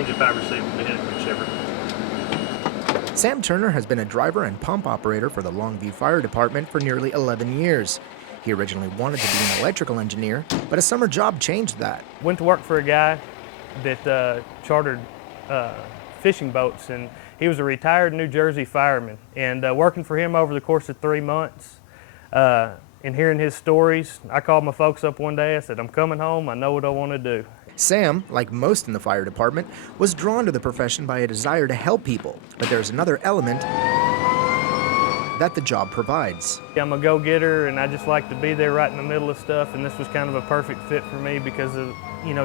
engine 5 or 6, whichever. Sam Turner has been a driver and pump operator for the Longview Fire Department for nearly 11 years. He originally wanted to be an electrical engineer, but a summer job changed that. Went to work for a guy that chartered fishing boats, and he was a retired New Jersey fireman. And working for him over the course of 3 months, and hearing his stories, I called my folks up one day. I said, I'm coming home, I know what I want to do. Sam, like most in the fire department, was drawn to the profession by a desire to help people, but there's another element that the job provides. I'm a go-getter, and I just like to be there right in the middle of stuff, and this was kind of a perfect fit for me because of,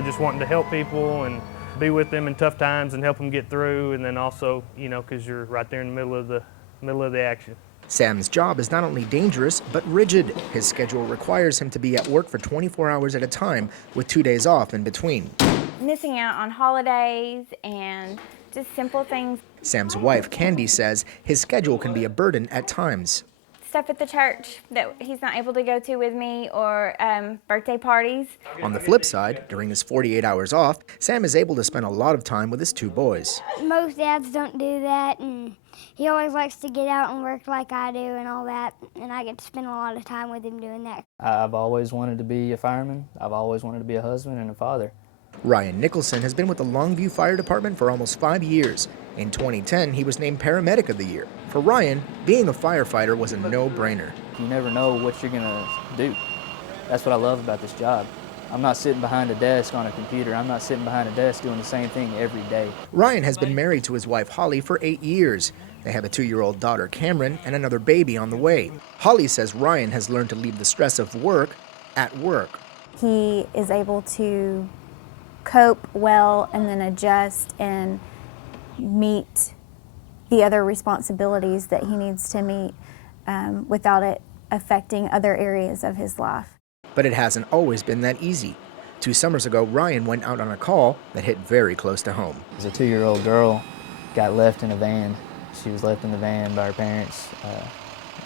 just wanting to help people and be with them in tough times and help them get through, and then also, because you're right there in the middle of the action. Sam's job is not only dangerous, but rigid. His schedule requires him to be at work for 24 hours at a time, with 2 days off in between. Missing out on holidays and just simple things. Sam's wife, Candy, says his schedule can be a burden at times. Stuff at the church that he's not able to go to with me, or birthday parties. On the flip side, during his 48 hours off, Sam is able to spend a lot of time with his 2 boys. Most dads don't do that, and he always likes to get out and work like I do and all that, and I get to spend a lot of time with him doing that. I've always wanted to be a fireman. I've always wanted to be a husband and a father. Ryan Nicholson has been with the Longview Fire Department for almost 5 years. In 2010, he was named Paramedic of the Year. For Ryan, being a firefighter was a no-brainer. You never know what you're gonna do. That's what I love about this job. I'm not sitting behind a desk on a computer. I'm not sitting behind a desk doing the same thing every day. Ryan has been married to his wife Holly for 8 years. They have a 2-year-old daughter, Cameron, and another baby on the way. Holly says Ryan has learned to leave the stress of work at work. He is able to cope well and then adjust and meet the other responsibilities that he needs to meet without it affecting other areas of his life. But it hasn't always been that easy. 2 summers ago, Ryan went out on a call that hit very close to home. As a 2-year-old girl got left in a van. She was left in the van by her parents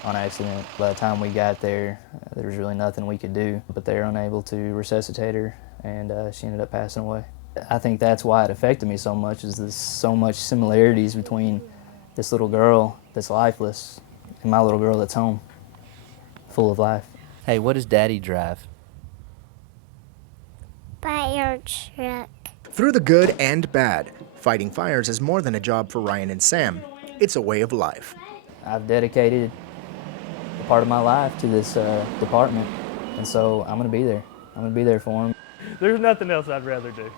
on accident. By the time we got there, there was really nothing we could do, but they were unable to resuscitate her, and she ended up passing away. I think that's why it affected me so much, is there's so much similarities between this little girl that's lifeless and my little girl that's home, full of life. Hey, what does Daddy drive? Fire truck. Through the good and bad, fighting fires is more than a job for Ryan and Sam. It's a way of life. I've dedicated a part of my life to this department, and so I'm going to be there. I'm going to be there for them. There's nothing else I'd rather do.